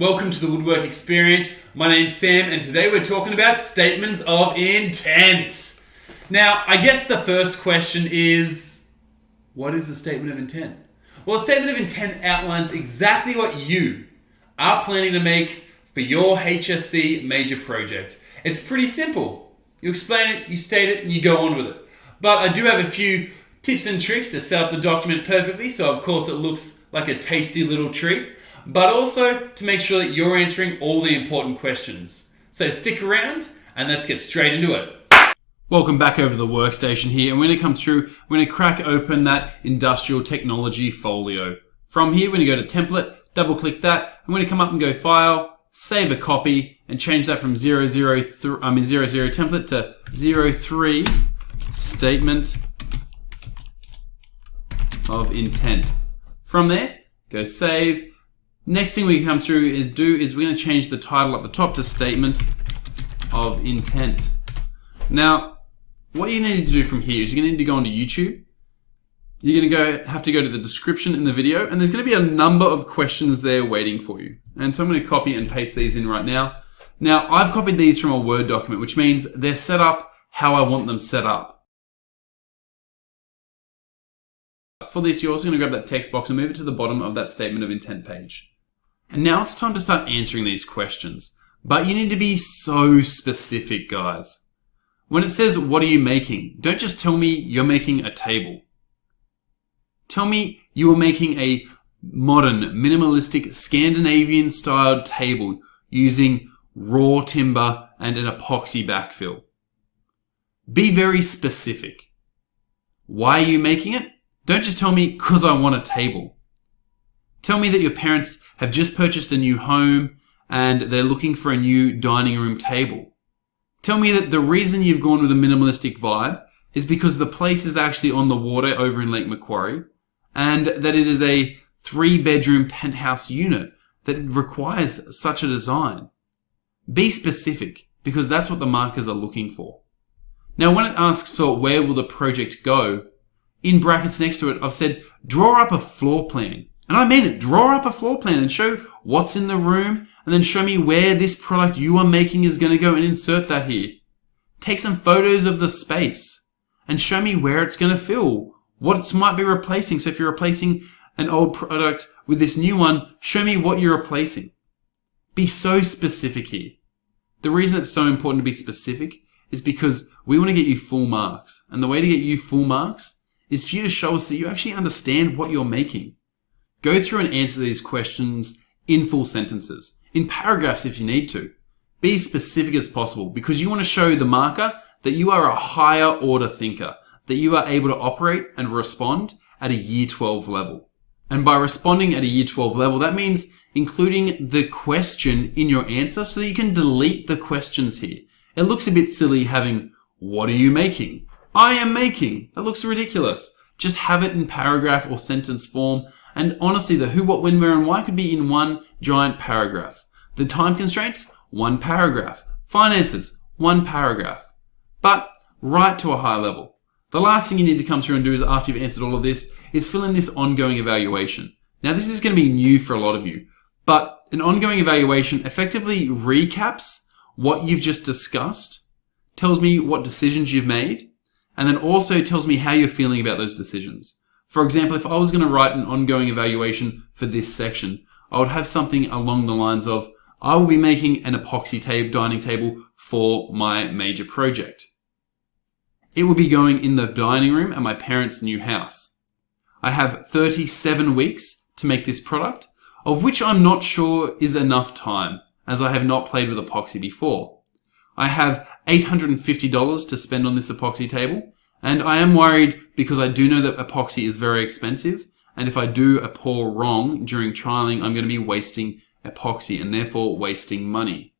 Welcome to the Woodwork Experience. My name's Sam and today we're talking about statements of intent. Now, I guess the first question is, what is a statement of intent? Well, a statement of intent outlines exactly what you are planning to make for your HSC major project. It's pretty simple. You explain it, you state it, and you go on with it. But I do have a few tips and tricks to set up the document perfectly, so of course it looks like a tasty little treat, but also to make sure that you're answering all the important questions. So stick around and let's get straight into it. Welcome back over to the workstation here, and we're going to come through, we're going to crack open that industrial technology folio. From here, we're going to go to template, double click that, and we're going to come up and go file, save a copy, and change that from 00 template to 03 statement of intent. From there, go save. Next thing we can come through is we're going to change the title at the top to statement of intent. Now, what you need to do from here is you're going to need to go onto YouTube. You're going to have to go to the description in the video, and there's going to be a number of questions there waiting for you. And so I'm going to copy and paste these in right now. Now, I've copied these from a Word document, which means they're set up how I want them set up. For this, you're also going to grab that text box and move it to the bottom of that statement of intent page. And now it's time to start answering these questions. But you need to be so specific, guys. When it says, what are you making? Don't just tell me you're making a table. Tell me you are making a modern, minimalistic, Scandinavian-styled table using raw timber and an epoxy backfill. Be very specific. Why are you making it? Don't just tell me, because I want a table. Tell me that your parents have just purchased a new home and they're looking for a new dining room table. Tell me that the reason you've gone with a minimalistic vibe is because the place is actually on the water over in Lake Macquarie and that it is a 3-bedroom penthouse unit that requires such a design. Be specific, because that's what the markers are looking for. Now, when it asks for where will the project go, in brackets next to it, I've said, draw up a floor plan. And I mean it, draw up a floor plan and show what's in the room, and then show me where this product you are making is going to go and insert that here. Take some photos of the space and show me where it's going to fill, what it might be replacing. So if you're replacing an old product with this new one, show me what you're replacing. Be so specific here. The reason it's so important to be specific is because we want to get you full marks. And the way to get you full marks is for you to show us that you actually understand what you're making. Go through and answer these questions in full sentences, in paragraphs if you need to. Be as specific as possible because you want to show the marker that you are a higher order thinker, that you are able to operate and respond at a Year 12 level. And by responding at a Year 12 level, that means including the question in your answer so that you can delete the questions here. It looks a bit silly having, what are you making? I am making. That looks ridiculous. Just have it in paragraph or sentence form. And honestly, the who, what, when, where, and why could be in one giant paragraph. The time constraints, one paragraph. Finances, one paragraph. But right to a high level. The last thing you need to come through and do is after you've answered all of this is fill in this ongoing evaluation. Now, this is going to be new for a lot of you, but an ongoing evaluation effectively recaps what you've just discussed, tells me what decisions you've made, and then also tells me how you're feeling about those decisions. For example, if I was going to write an ongoing evaluation for this section, I would have something along the lines of, I will be making an epoxy dining table for my major project. It will be going in the dining room at my parents' new house. I have 37 weeks to make this product, of which I'm not sure is enough time, as I have not played with epoxy before. I have $850 to spend on this epoxy table, and I am worried because I do know that epoxy is very expensive, and if I do a pour wrong during trialing, I'm going to be wasting epoxy and therefore wasting money.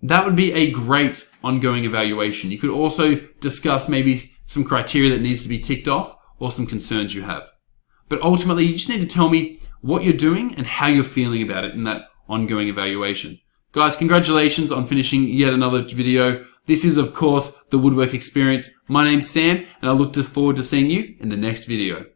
That would be a great ongoing evaluation. You could also discuss maybe some criteria that needs to be ticked off or some concerns you have. But ultimately, you just need to tell me what you're doing and how you're feeling about it in that ongoing evaluation. Guys, congratulations on finishing yet another video. This is, of course, the Woodwork Experience. My name's Sam, and I look forward to seeing you in the next video.